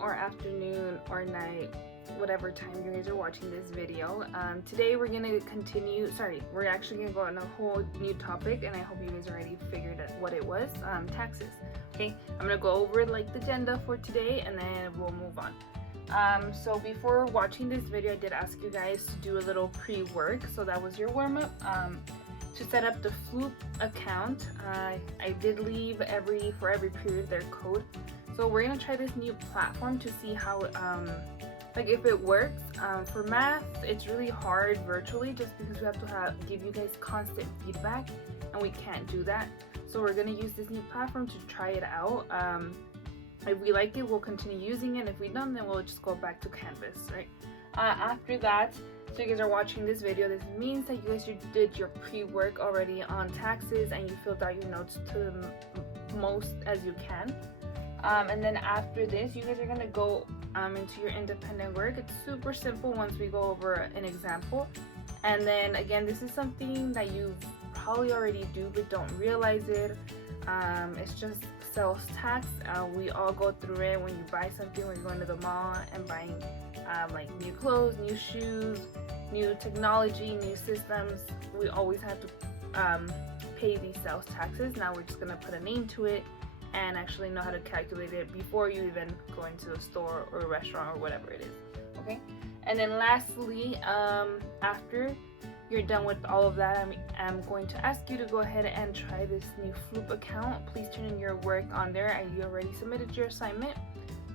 or afternoon or night, whatever time you guys are watching this video. Today we're gonna we're actually gonna go on a whole new topic, and I hope you guys already figured out what it was. Taxes. Okay, I'm gonna go over like the agenda for today, and then we'll move on. So before watching this video, I did ask you guys to do a little pre-work, so that was your warm-up. To set up the Floop account, I did leave for every period their code. So we're gonna try this new platform to see how like if it works. For math, it's really hard virtually just because we have to give you guys constant feedback, and we can't do that. So we're gonna use this new platform to try it out. If we like it, we'll continue using it. If we don't, then we'll just go back to Canvas, right? After that, so you guys are watching this video, this means that you guys did your pre-work already on taxes and you filled out your notes to the most as you can. And then after this, you guys are gonna go into your independent work. It's super simple once we go over an example. And then again, this is something that you probably already do but don't realize it. It's just sales tax. We all go through it when you buy something, when you're going to the mall and buying like new clothes, new shoes, new technology, new systems. We always have to pay these sales taxes. Now we're just gonna put a name to it and actually know how to calculate it before you even go into a store or a restaurant or whatever it is. Okay, and then lastly, after you're done with all of that, I'm going to ask you to go ahead and try this new Floop account. Please turn in your work on there. You already submitted your assignment,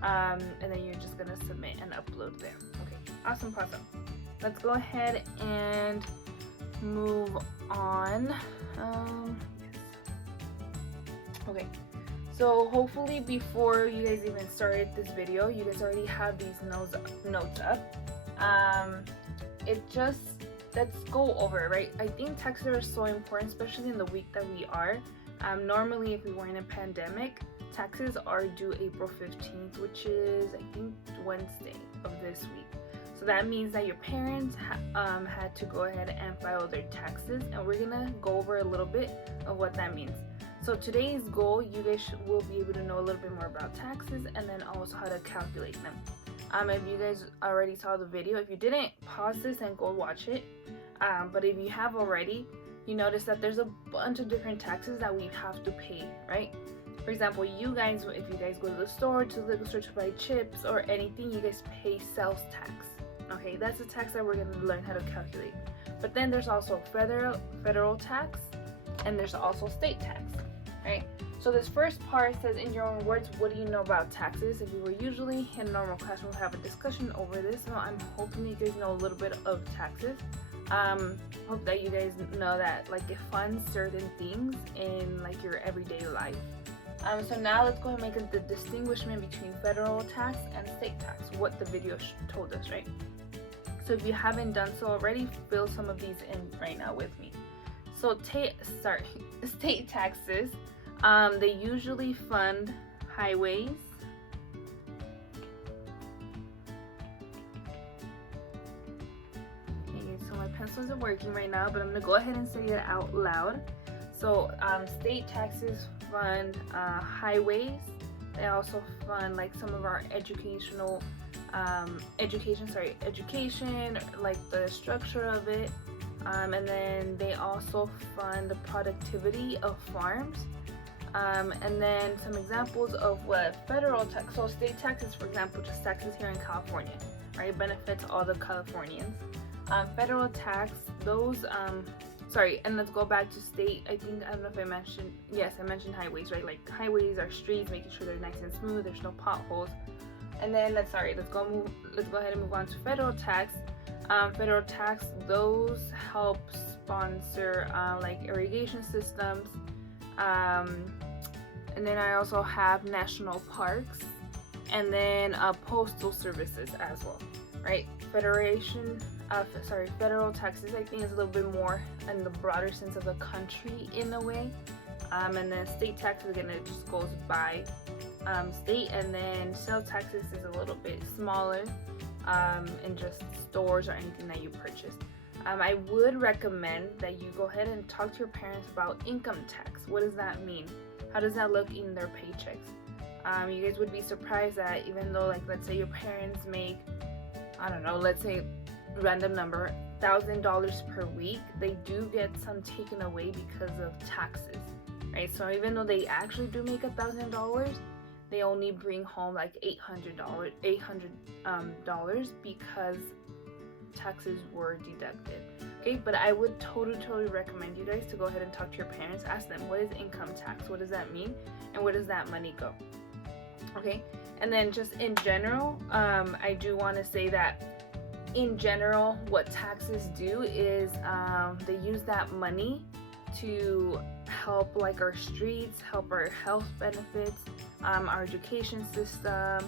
and then you're just gonna submit and upload there. Okay, awesome. Let's go ahead and move on. Yes. Okay, so hopefully before you guys even started this video, you guys already have these notes up. Let's go over it, right? I think taxes are so important, especially in the week that we are. Normally, if we were in a pandemic, taxes are due April 15th, which is, I think, Wednesday of this week. So that means that your parents had to go ahead and file their taxes, and we're gonna go over a little bit of what that means. So today's goal, you guys will be able to know a little bit more about taxes and then also how to calculate them. If you guys already saw the video, if you didn't, pause this and go watch it. But if you have already, you notice that there's a bunch of different taxes that we have to pay, right? For example, if you guys go to the store, to the liquor store to buy chips or anything, you guys pay sales tax. Okay, that's a tax that we're going to learn how to calculate. But then there's also federal tax, and there's also state tax, right? So this first part says, in your own words, what do you know about taxes? If we were usually in a normal classroom, we'll have a discussion over this. So I'm hoping you guys know a little bit of taxes. Hope that you guys know that like it funds certain things in like your everyday life. So now let's go and make the distinguishment between federal tax and state tax, what the video told us, right? So if you haven't done so already, fill some of these in right now with me. So state taxes, they usually fund highways, so my pencil isn't working right now, but I'm gonna go ahead and say it out loud. So state taxes fund highways. They also fund like some of our education, like the structure of it. And then they also fund the productivity of farms. And then some examples of what federal tax, so state taxes, for example, just taxes here in California, right? It benefits all the Californians. Federal tax, those, and let's go back to state. I don't know if I mentioned, yes, I mentioned highways, right? Like highways are streets, making sure they're nice and smooth, there's no potholes. And then let's go ahead and move on to federal tax. Federal tax, those help sponsor like irrigation systems. And then I also have national parks, and then postal services as well, right? Federal taxes, I think, is a little bit more in the broader sense of the country in a way. And then state taxes, again, it just goes by state, and then sales taxes is a little bit smaller in just stores or anything that you purchase. I would recommend that you go ahead and talk to your parents about income tax. What does that mean? How does that look in their paychecks? You guys would be surprised that even though, like, let's say your parents make, I don't know, let's say random number, $1,000 per week, they do get some taken away because of taxes, right? So even though they actually do make $1,000, they only bring home like $800 because taxes were deducted. Okay, but I would totally recommend you guys to go ahead and talk to your parents. Ask them, what is income tax? What does that mean? And where does that money go? Okay, and then just in general, I do want to say that in general, what taxes do is they use that money to help like our streets, help our health benefits, our education system,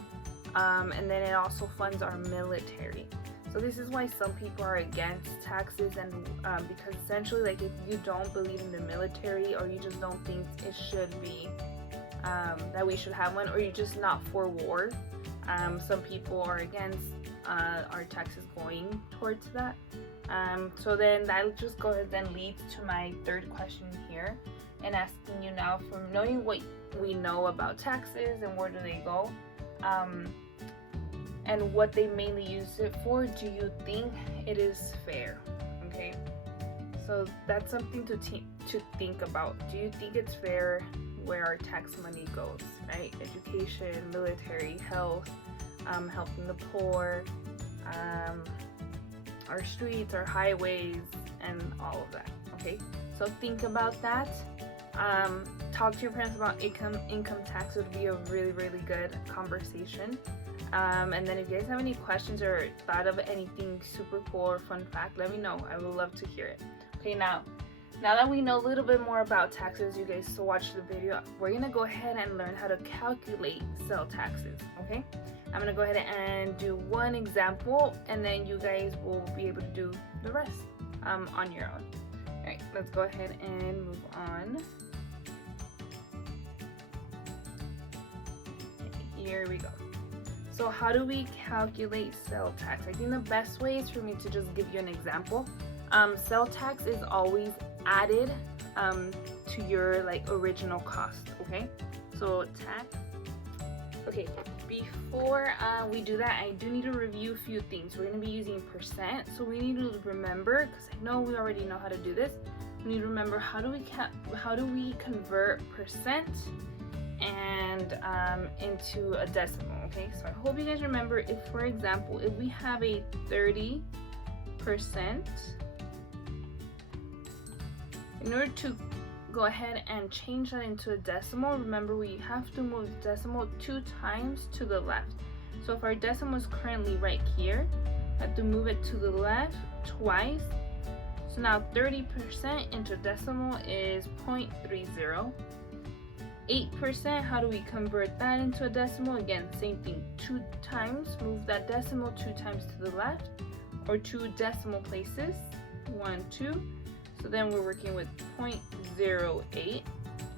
and then it also funds our military. So this is why some people are against taxes, and because essentially, like, if you don't believe in the military, or you just don't think it should be that we should have one, or you're just not for war, some people are against our taxes going towards that. So then that'll just go ahead and leads to my third question here, and asking you now, from knowing what we know about taxes and where do they go, and what they mainly use it for, do you think it is fair? Okay, so that's something to think about. Do you think it's fair where our tax money goes, right? Education, military, health, helping the poor, our streets, our highways, and all of that. Okay, so think about that. Talk to your parents about income tax. Would be a really good conversation. And then if you guys have any questions or thought of anything super cool or fun fact, let me know. I would love to hear it. Okay, now that we know a little bit more about taxes, you guys to watch the video, we're gonna go ahead and learn how to calculate sales taxes. Okay, I'm gonna go ahead and do one example, and then you guys will be able to do the rest on your own. All right, let's go ahead and move on. Okay, here we go. So how do we calculate sales tax? I think the best way is for me to just give you an example. Sales tax is always added to your like original cost. Okay, so tax. Okay, before we do that, I do need to review a few things. We're going to be using percent, so we need to remember, because I know we already know how to do this. We need to remember, how do we convert percent and into a decimal. Okay, so I hope you guys remember, if for example, if we have a 30%, in order to go ahead and change that into a decimal, remember we have to move the decimal 2 times to the left. So if our decimal is currently right here, I have to move it to the left twice. So now 30% into decimal is 0.30. 8%, how do we convert that into a decimal? Again, same thing, 2 times, move that decimal 2 times to the left, or 2 decimal places, 1, 2. So then we're working with 0.08,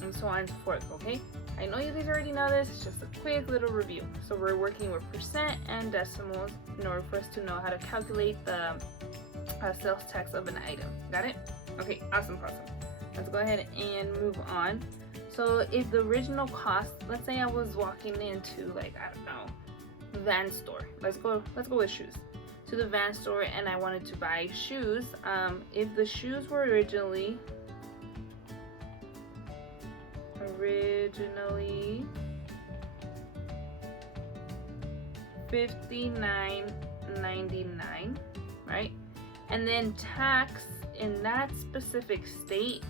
and so on and so forth. Okay, I know you guys already know this, it's just a quick little review. So we're working with percent and decimals in order for us to know how to calculate the sales tax of an item. Got it? Okay, awesome. Let's go ahead and move on. So if the original cost, let's say I was walking into, like, I don't know, Van store. Let's go with shoes. To the Van store, and I wanted to buy shoes. If the shoes were originally $59.99, right? And then tax in that specific state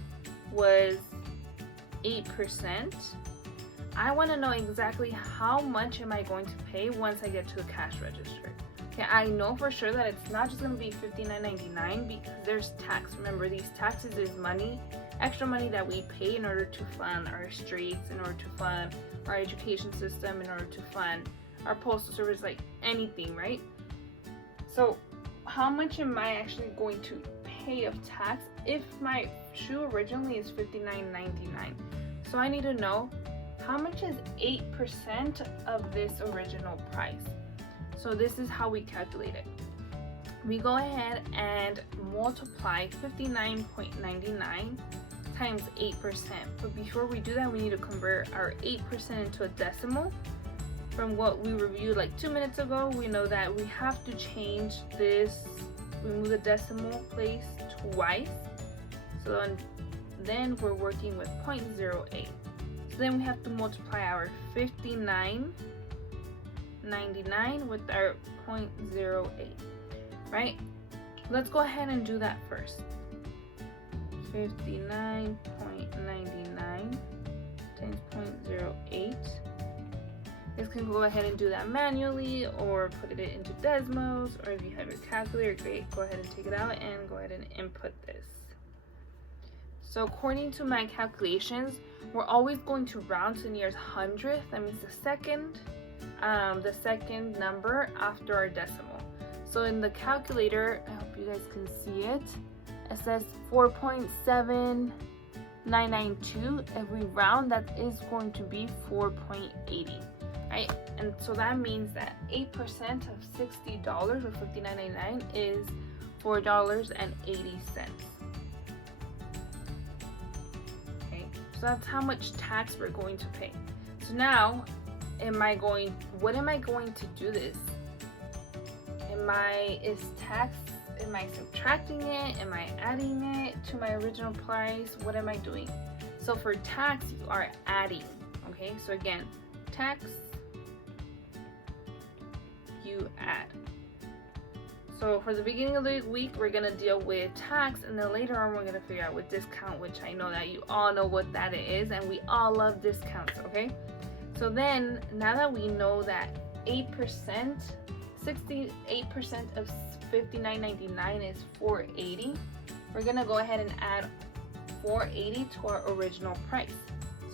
was 8%. I want to know exactly how much am I going to pay once I get to the cash register. Okay, I know for sure that it's not just going to be $59.99 because there's tax. Remember, these taxes is money, extra money that we pay in order to fund our streets, in order to fund our education system, in order to fund our postal service, like anything, right? So how much am I actually going to pay of tax if my shoe originally is $59.99? So I need to know, how much is 8% of this original price? So this is how we calculate it. We go ahead and multiply 59.99 times 8%. But before we do that, we need to convert our 8% into a decimal. From what we reviewed like 2 minutes ago, we know that we have to change this, remove the decimal place twice. So then we're working with 0.08. So then we have to multiply our 59.99 with our 0.08, right? Let's go ahead and do that first. 59.99 times 0.08. You can go ahead and do that manually or put it into Desmos, or if you have your calculator, great, go ahead and take it out and go ahead and input this. So according to my calculations, we're always going to round to the nearest hundredth. That means the second number after our decimal. So in the calculator, I hope you guys can see it. It says 4.7992. If we round, that is going to be 4.80, right? And so that means that 8% of $60 or $59.99 is $4.80. Okay, so that's how much tax we're going to pay. So now, what am I going to do this? Am I subtracting it? Am I adding it to my original price? What am I doing? So for tax, you are adding, okay? So again, tax, you add. So for the beginning of the week, we're gonna deal with tax, and then later on, we're gonna figure out with discount, which I know that you all know what that is, and we all love discounts, okay? So then, now that we know that 8%, 68% of $59.99 is $4.80, we're gonna go ahead and add $4.80 to our original price.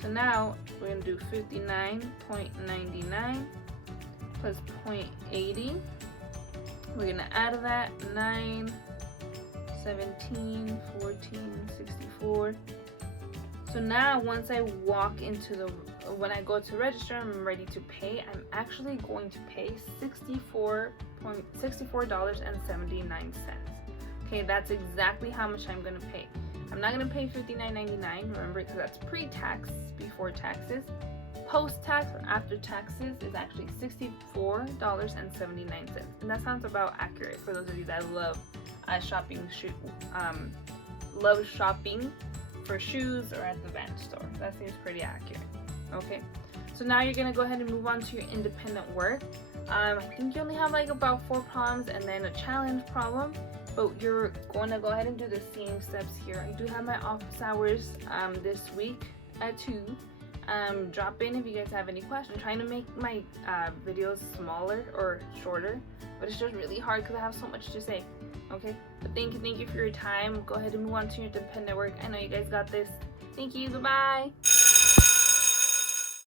So now we're gonna do 59.99 plus 0.80. We're gonna add that 9, 17, 14, 64. So now once I walk into when I go to register, I'm ready to pay. I'm actually going to pay $64.79. Okay, that's exactly how much I'm gonna pay. I'm not gonna pay $59.99, remember, because that's pre-tax, before taxes. Post-tax or after taxes is actually $64.79, and that sounds about accurate for those of you that love shopping for shoes or at the van store. That seems pretty accurate. Okay, so now you're gonna go ahead and move on to your independent work. I think you only have like about 4 problems and then a challenge problem, but you're going to go ahead and do the same steps here. I do have my office hours this week at 2. Drop in if you guys have any questions. I'm trying to make my videos smaller or shorter, but it's just really hard because I have so much to say. Okay, but thank you for your time. Go ahead and move on to your independent work. I know you guys got this. Thank you. Goodbye.